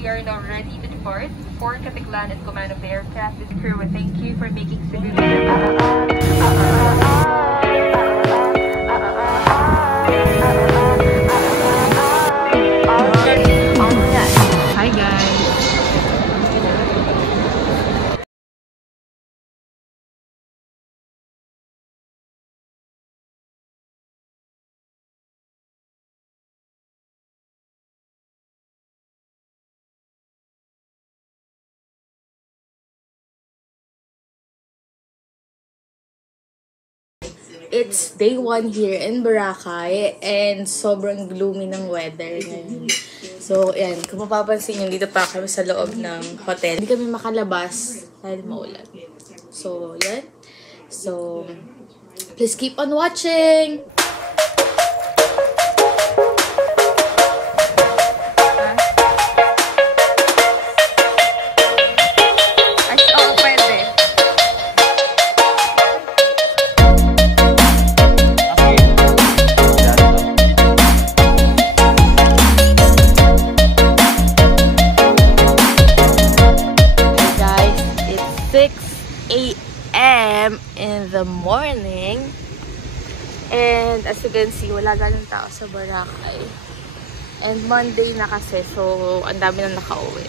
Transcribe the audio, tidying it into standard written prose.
we are now ready to depart for Caticlan and command of the aircraft. This crew, and thank you for making Cebu. Hi guys. It's day 1 here in Boracay and sobrang gloomy ng weather ngayon. So, yan. Kung mapapansin nyo, dito pa kami sa loob ng hotel. Hindi kami makalabas dahil maulan. So, yan. So, please keep on watching! In the morning, and as you can see, wala ganun tao sa Boracay, and Monday na kasi, so ang dami na nakauwi.